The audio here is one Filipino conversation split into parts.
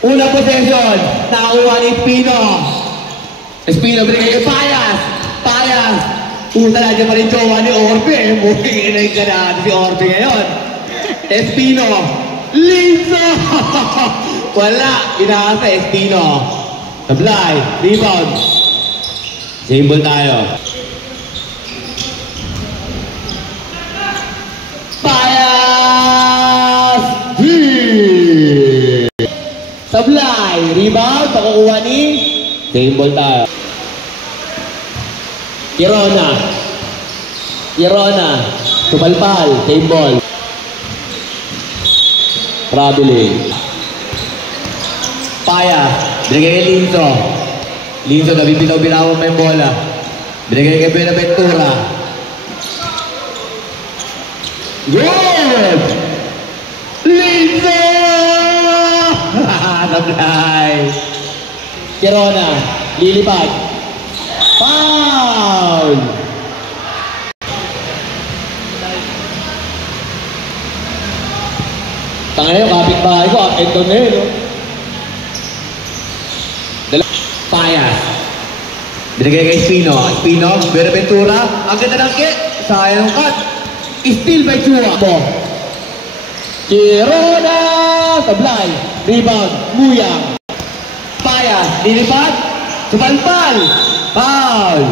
Unang possession, nakakuha ni Espino. Espino, binigay kay Payas. Payas. Puta na dyan pa rin jowa ni Orbe. Mukhang inay ka na si Orbe ngayon. Espino. Linzo! Wala. Inaasa Espino. Tablay. Rebound. Same ball tayo. Payas! Sablay, rebound, pakukuha ni same ball tayo. Kirona, Tupalpal, same ball. Traveling. Paya, binigay kay Linzo. Linzo, nabibitaw-binawa mo yung bola. Binigay kay Buenaventura. Good! Linzo! Sablay. Kirona, lilipad. Foul! Tanga na yung kapitbahay ko, up-and down na yun, no? Payas. Binigay kay Espino. Espino, Buenaventura. Ang ganda ng kit. Sayang cut. Steal by Chua. Kirona! Sablay. Rebound. Muyang. Payas. Lilipad. Tupalpal. Foul.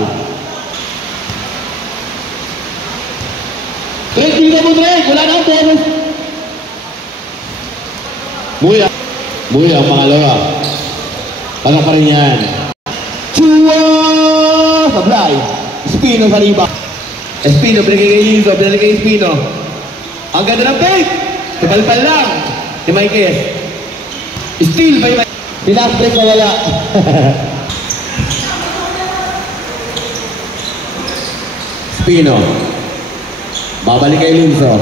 Drake, tingnan mo Drake. Wala na ang bonus. Muyang, pangalawa. Paano pa rin yan? Chua! Sablay. Espino sa rebound. Espino, binigay kay Linzo. Binigay kay Espino. Ang ganda ng fake. Tupalpal lang. Si Michael. Steal by Michael. Pinasbreak na wala. Espino. Babalik kay Linzo.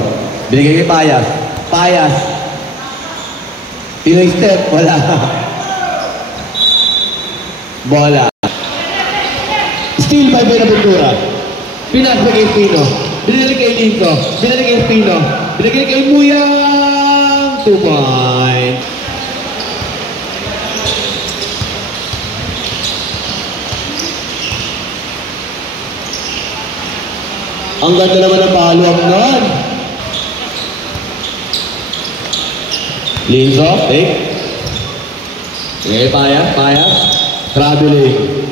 Binigay kay Payas. Payas. Pinoy step. Wala. Bola. Steal by Buenaventura. Pinasbreak kay Espino. Binigay kay Linzo. Binigay kay Espino. Binigay kay Muyang. 2 points. Ang ganda naman ng follow-up nun. Linzo, take. Okay, Payas. Traveling.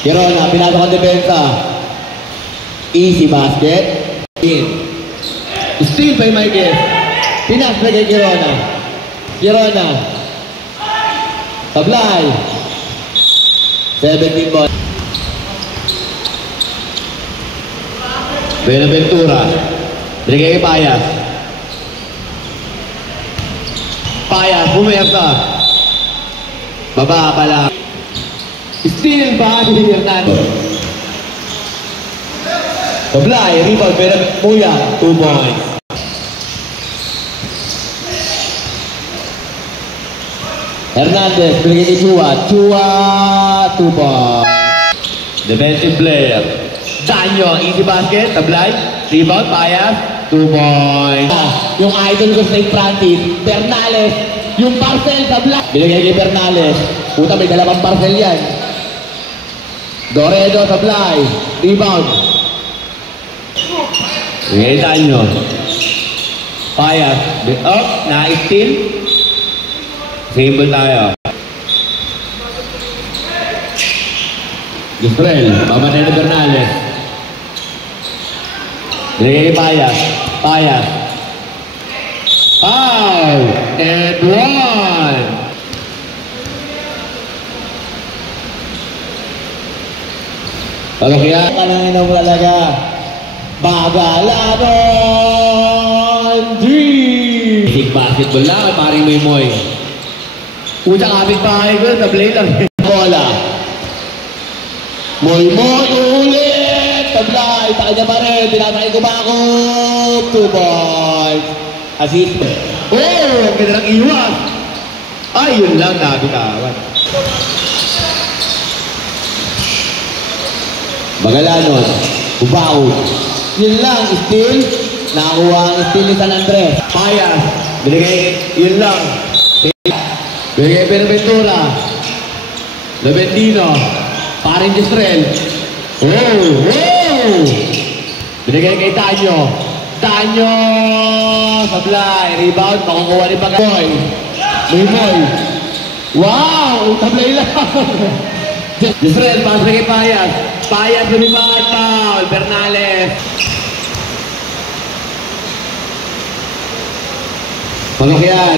Kirona, pinasok ang depensa. Easy basket. In. Steal by Michael. Pinasok kay Kirona. Tablay. 17 ball. Buenaventura. Binigay kay Payas. Payas, bumerta. Baba pala. Steal ba ni Hernando? Tablay, rebound, Muyang, 2 points. Hernandez, binigay kay Chua, 2 points. Defensive player. Danyo, easy basket, Tablay, rebound, Payas, 2 points. Yung idol ko sa St. Francis, Bernales, yung parcel, Tablay. Binigay kay Bernales. Puta, may dalawang parcel yan. Doredo, Tablay, rebound. Binigay Danyo. Payas, up, na-steal. Simple tayo. Gisbrel, babatay na Bernales. Binigay Payas. Foul! And 1! Palakya. Kanangin ang talaga. Bagalanon! Big basketball lang. Paring Moy. Puta kapit bahay ko. Tablay lang. Bola. Moy ulit! Tablay! Takanya pa rin. Pinatay ko ba ako? 2 points. Assist. Oh! Ang ganda ng iwas. Ay, yun lang. Nabitawan. Bagalanon. Ubaon. Yun lang. Steal. Nakuha ang steal ni San Andres. Payas. Binigay. Yun lang. Binigay Benaventura. Labendino. Paring Gisrel. Oh! Binigay kay Tanyo. Tanyo! Sablay. Rebound. Makukuha ni Pagaboy. Maymoy. Wow! Tablay lang. Gisrel. Pass kay Payas. Payas. Lumipad. Foul. Bernales. Pagkakyan.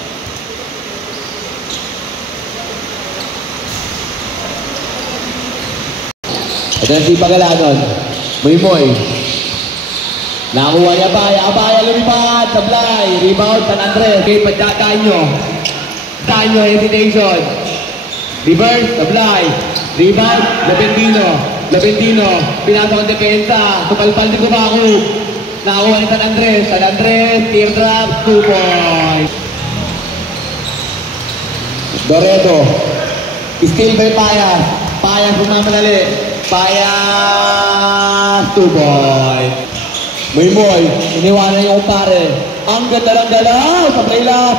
Ito na si Pagalanon. Maymoy. Nakuha niya Abaya. Abaya lumipad. Sablay. Rebound. San Andres. Okay, Tanyo. Tanyo. Hesitation. Reverse. Sablay. Rebound. Labendino. Labendino. Pinasok ang depensa. Tupalpal din Kumakub. Nakuha ni San Andres. San Andres. Teardrop. 2 points. Doredo. Still by Payas. Payas bumamadali. Payas. 2 points. Maymoy. Iniwanan niya yung pare. Ang ganda lang galaw. Sablay lang.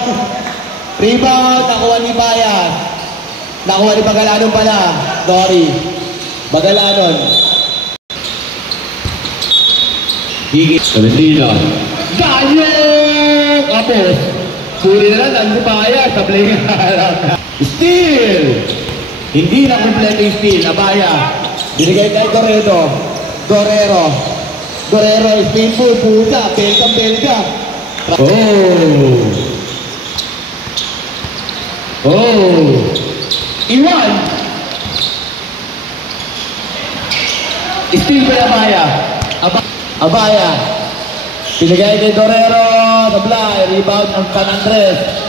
Rebound. Nakuha ni Payas. Nakuha ni Bagalanon pala. Dory. Bagalanon. Higit. Valentino. Ganyo! Kapos. Puri na lang. Ang Payas. Sablay nga. Steal! Hindi na kompleto yung steal. Abaya. Binigay kay Doredo. Dorero. Dorero is painful. Puta. Belga. Oh. Iwan. Steal by Abaya. Abaya. Binigay kay Dorero. Sablay. Rebound ang San Andres.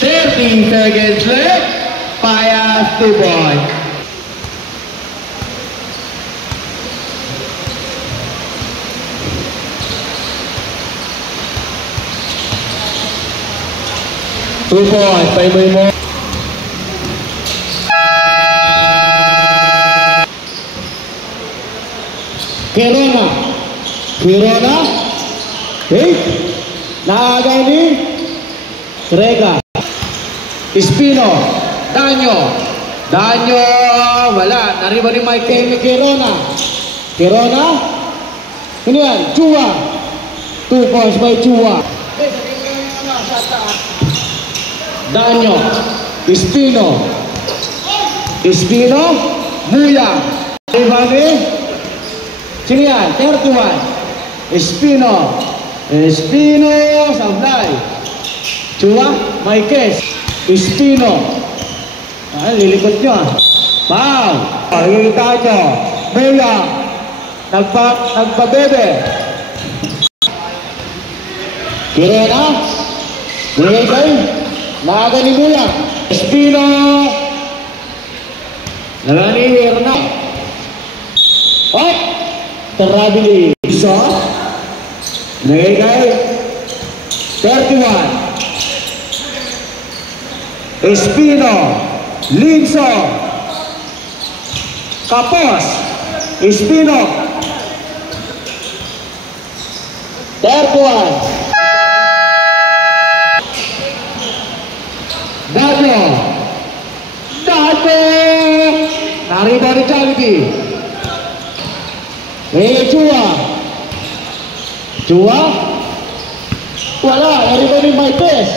13 seconds left. Payas 2 points. Paymoy mo. Quirona. Okay. Naagay ni Rega. Espino. Danyo. Wala. Nariba ni Mike. Quirona. Ano yan? Chua. 2 points by Chua. Danyo. Espino. Muya. Ibani. Sino yan? 31. Espino. Sablay. Chua. Maikes. Espino. Lilikot nyo ah. Foul. Nakikita nyo. Muya. Nagpabebe. Kirena. Nilagay. Maaga ni Muya. Espino. Nalanihir na. Terabili. Isa. Nilagay. 31. Espino. Linso. Kapos. Espino. 31. Dado. Nariba ni Jollibee. Chua. Wala. Nariba ni Maipes.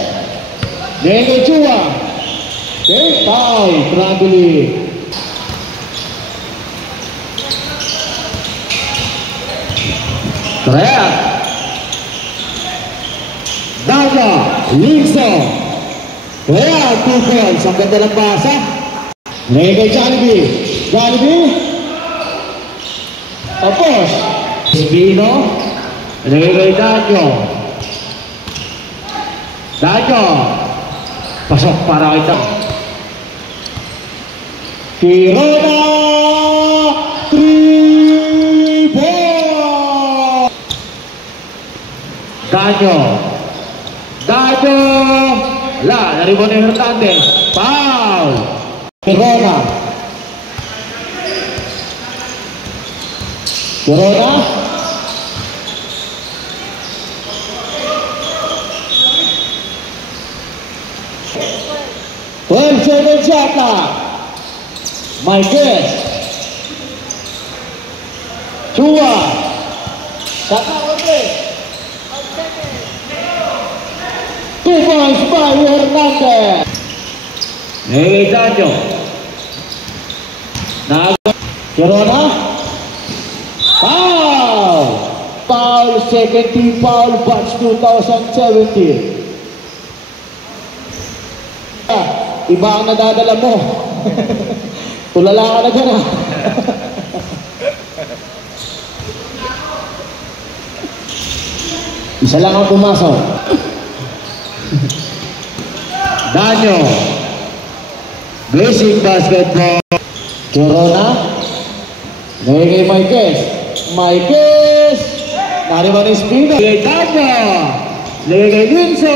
Chua. Okay. Foul. Trabili. Trap. Dado. Linso. Kaya, 2 points. Ang ganda ng basa. Ngayon kay Jollibee. Tapos. Espino. Ngayon kay Danyo. Pasok para kita. Quirona. 3 points. Danyo. Wala, naribon ni Hernandez. Foul. Quirona. second shot na. Marquez. Chua. Shot na, okay. 2 points by Hernandez. Hey, Daniel. Corona. Foul. Foul, second team foul, batch 2017. Iba ang nadadala mo. Tulala ka na dyan, ha? Isa lang ang pumasok. Daniel. Basic basketball. Corona. Lagay kay Marquez. Marquez. Nariman Espino. Lagay Daniel. Lagay kay Linso.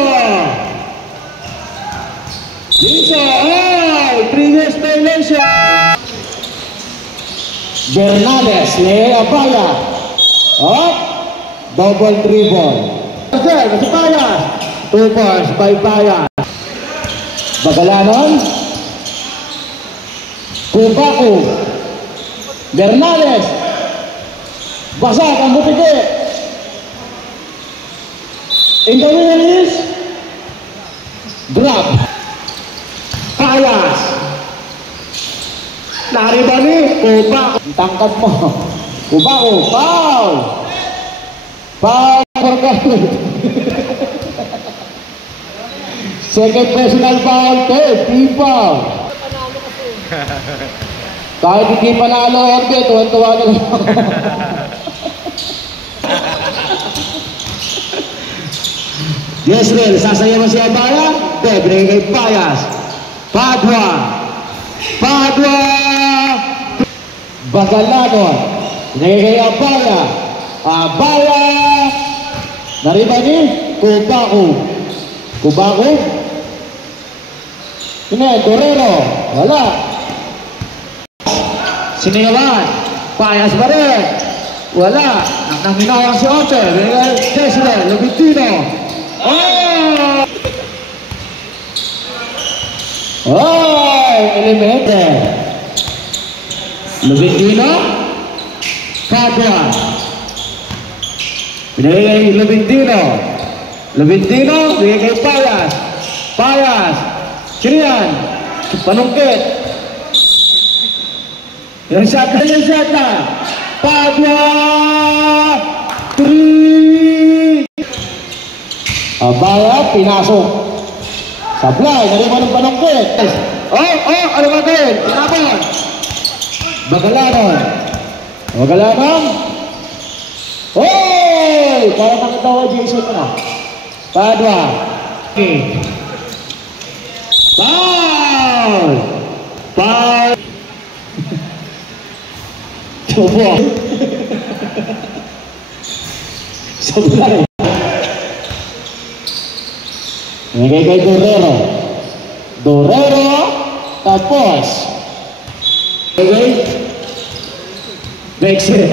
Linso. Oh! Previous violation. Bernales. Lagay Abaya. Up. Double dribble. Okay, kasi Payas. 2 points by Payas. Bagalanon. Kubaku. Bernales. Basag ang butike. In the middle is drop. Payas. Naribani. Kubaku. Tangkad mo. Kubaku. Foul. Foul for Gaston. Second personal foul. Team foul. Kahit hindi panalo, Orbe, tuwan-tuwa na lang. Yesrel, sasaya mo si Abaya. Binigay kay Payas. Padua. Padua. Bagalanon. Binigay kay Abaya. Abaya. Nariban ni Kubaku. Kubaku. Torero. Wala. Sinigawan. Payas pa rin. Wala. Nang hinawang si Ote. Binigay Yesrel. Lubitino. Oh! Oh! Eliminated. Lubitino. Padua. Binigay kay Lubitino. Lubitino. Binigay kay Payas. Payas. Kirian. Panungkit. Yung shot na. Padua. 3. Abaya, pinasok. Sablay, nariman ng panungkit. Ano ba din? Tinapon. Bagalanon. Bagalanon. Hey! Parang nakatawa Jason na. Padua. Okay. Foul! Foul! Chobo. Sablay. Nagay kay Dorero. Dorero. Tapos. Okay. Bexer.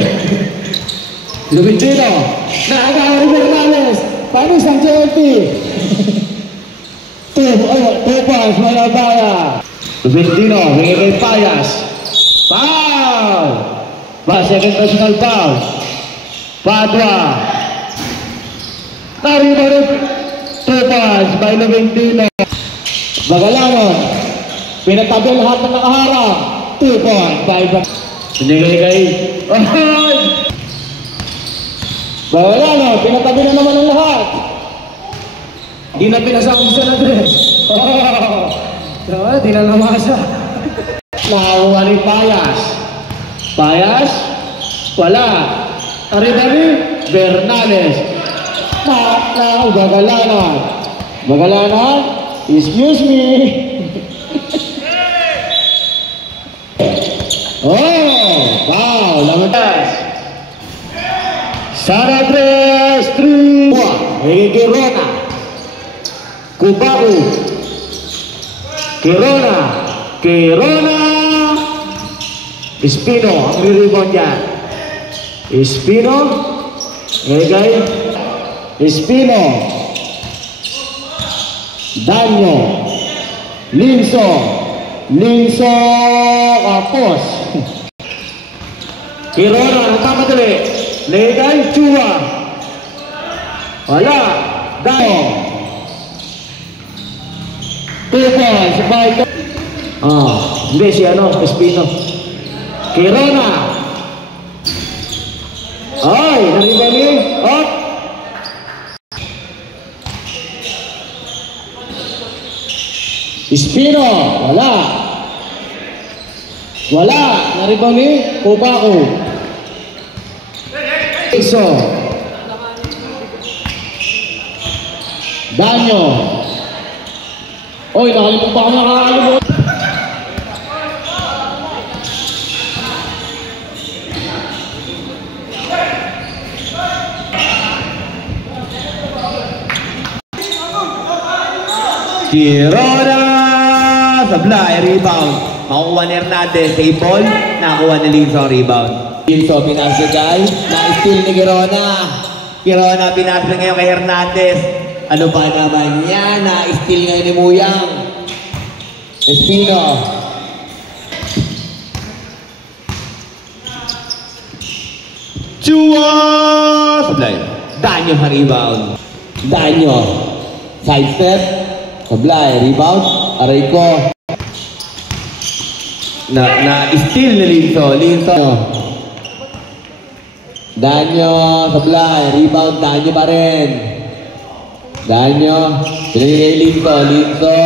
Lubitino. Nakagawa ni Bernales. Paano isang JLT? 2 points, may Abaya. Lubitino. Bigay kay Payas. Foul! Second personal foul. Padua. Narito rin. 2 points by Lubitino. Bagalanon. Pinatabi lahat ng nakaharap. 2 points by Binigay kay... Bagalanon. Pinatabi na naman ang lahat. Di na pinasakong sa address. Di na namasa. Nakakuha ni Payas. Payas? Wala. Aribani? Bernales. Bagalanon. Bagalanon. Excuse me. Wow. Lamatas. Sara 3. Kirona. Kubaku. Kirona. Espino. Ang riribon dyan. Espino. Egay. Espino. Danyo. Linso. Linso Capos. Kirona, nagpapadali. Legay Chua. Wala. Dayo. 2 points. Bike. Hindi si Espino. Kirona. Ay, naribali. Up. Espino. Wala. Wala. Naribali. Kubaku. Iso. Danyo. Oy, nakalimut pa ako nakakalimut. Kirona! Sablay, rebound. Makukuha ni Hernandez. Save ball. Nakuha ni Linso rebound. Linso pinasagay. Na-steal ni Kirona. Kirona pinasagay ngayon kay Hernandez. Ano ba naman yan? Na-steal ngayon ni Muyang. Espino. Chua! Sablay. Danyo sa rebound. Danyo. Side step. Sablay. Rebound. Aray ko. Na-steal ni Linso. Linso. Danyo. Sablay. Rebound. Danyo pa rin. Danyo. Pinagigay Linso. Linso.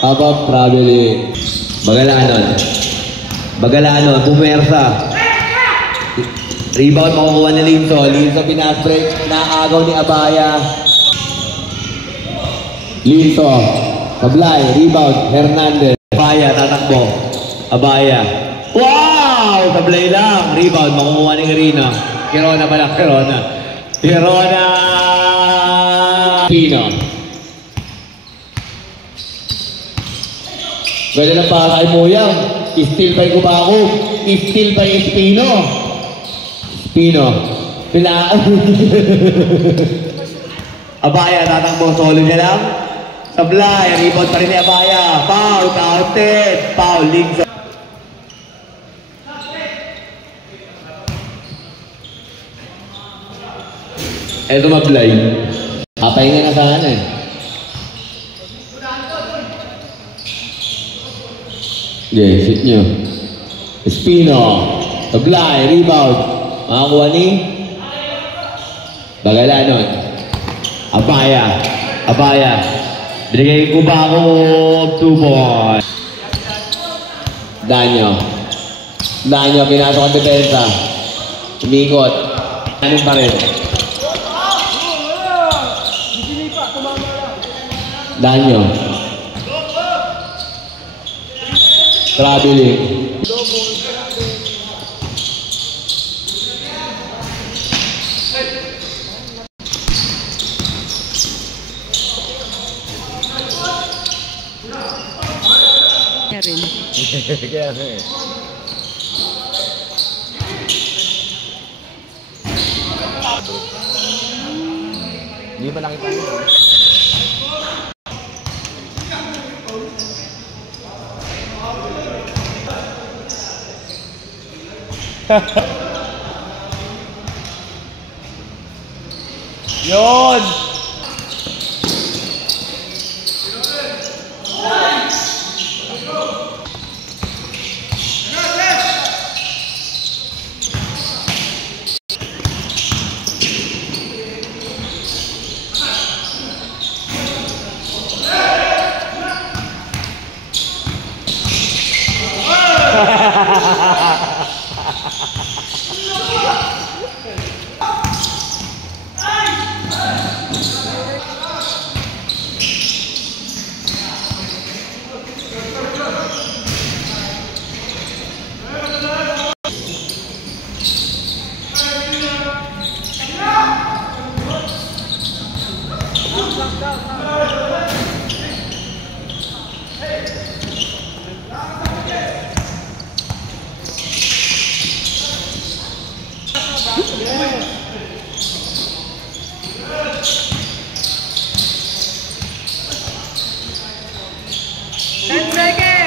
Habang traveling. Bagalanon. Bagalanon. Pumersa. Rebound makukuha ni Linso. Linso pinasbreak. Naagaw ni Abaya. Linso. Sablay. Rebound. Hernandez. Abaya. Tatakbo. Abaya. Wow! Sablay lang. Rebound. Makukuha ni Irino. Kirona pala. Kirona. Kirona! Pino. Ganda na para kay Muyang. Steal by Kubaku. Steal by Espino. Espino. Abaya, tatakbo. Solo niya lang. Sablay. Rebound pa rin ni Abaya. Foul. Counted. Foul. Linso. Eto Mablay. Papahinga na sana eh. Yeah, shoot nyo. Espino. Sablay. Rebound. Makakuha ni Bagalanon. Abaya. Abaya. Binigay ko ba ako 2 points? Danyo. Danyo. Pinasok ang depensa. Umikot. Ano pa rin? Danyo. Traveling. Kaya rin. Hindi ba lang ito? Yun! Ten seconds!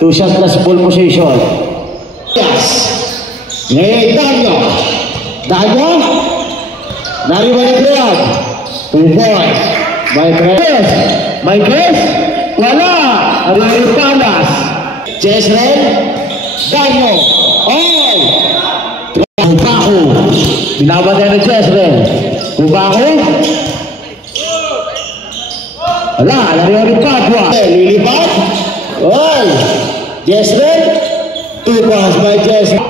Two shot plus ball position. Yes. Ngayon, Danyo. Nariwan ang grab. 2 points. May press. Wala. Ariel Palas. Jezreel. Danyo. All. Kubaho. Binabagay na Jezreel. Kubaho. Wala. Ariel Padua. Lilipat. All. Jezreel. 2 points by Jezreel.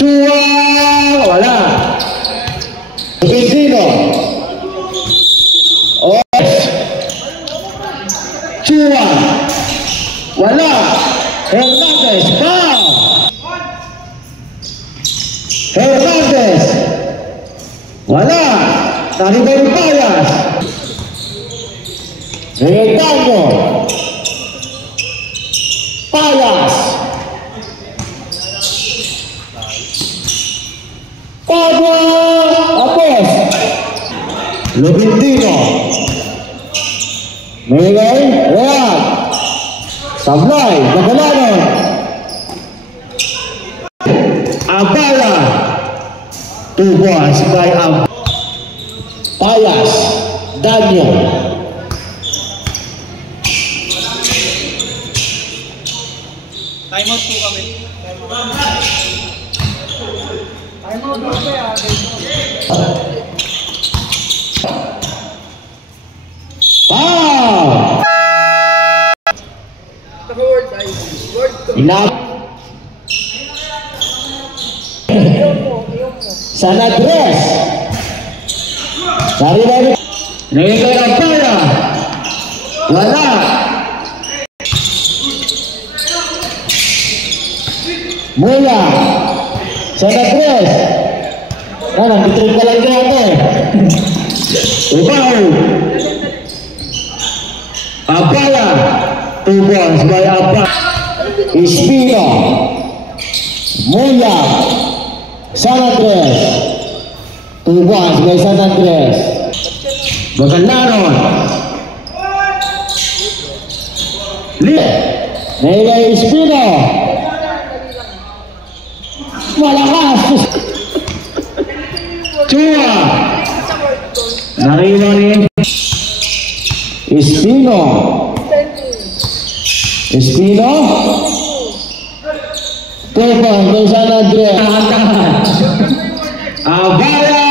Chua. Wala. Vicentino. Chua. Wala. Hernandez. Foul. Hernandez. Wala. Naribay Payas. Retango. Payas. Padua. Apos. Lubintino. Miguel. Real. Sablay. Bagalanon. Abala. 2 points by Payas. Daniel. Time out po kami. Foul. Enough. Sanadres. Sari-sari. Nilagay ang pala. Wala. Mula. Sanadres. Nagtitrip ka lang dyan eh. Ubaw. Apala. 2 points by Apala. Espino. Mula. San Andres. 2 points by San Andres. Bagalanon. Nilay Espino. Malakas. Chua. Nariwan ni Espino. Espino. 2 points by San Andres. Abala.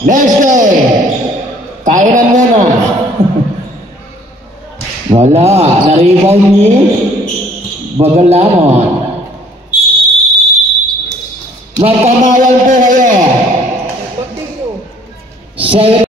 Next day. Kainan muna. Wala. Nariwan ni Bagalanon. Magkamalan po kayo.